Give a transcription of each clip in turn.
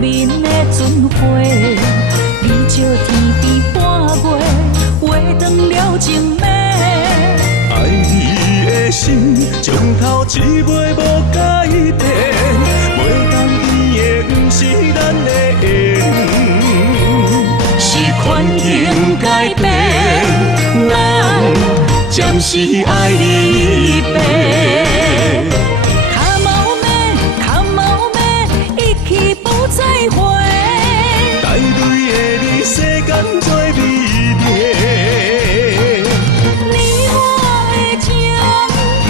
面的船花，你照天边半月，画断了情暝。爱你的心，从头至尾无改变，袂当变的不是咱的缘，是环境改变，人暂时爱离别。带泪的你，世间做美丽。你我的情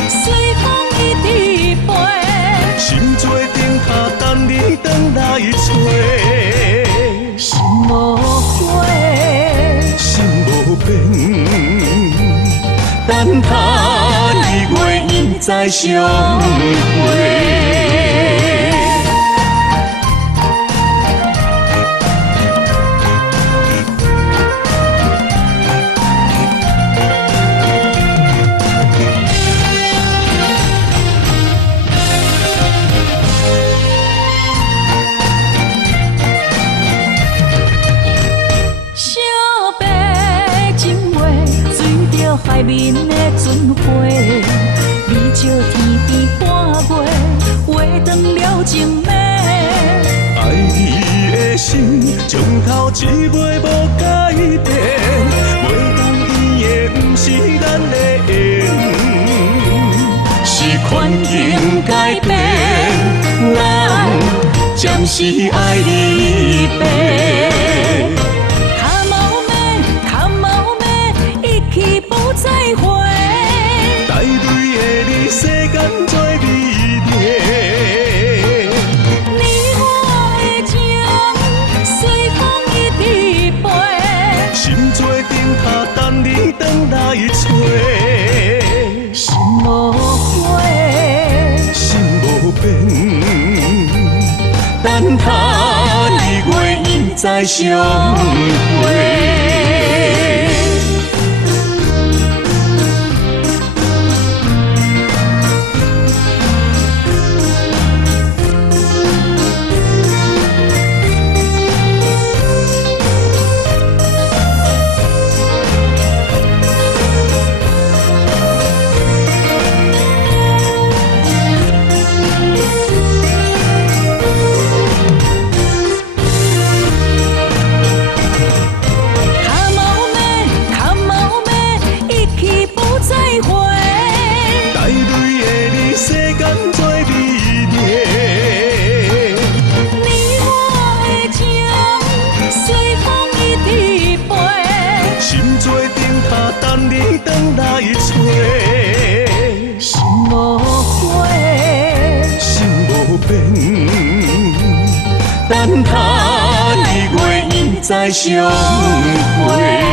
随风一直飞，心做灯塔等你回来找。心无悔，心无变，等他日月应再相会。海面的船花，你照天边半月，画断了情暝。爱你的心，从头至尾无改变，袂当变的不是咱的缘，是环境改变，人暂时爱离别。再会，带泪的你，世间做美丽。你我的情随风一直飞，心做灯塔等你回来找。心无悔，心无变，等他日月应再相会。等你回来找，心无悔，心无变，等他日月应再相会。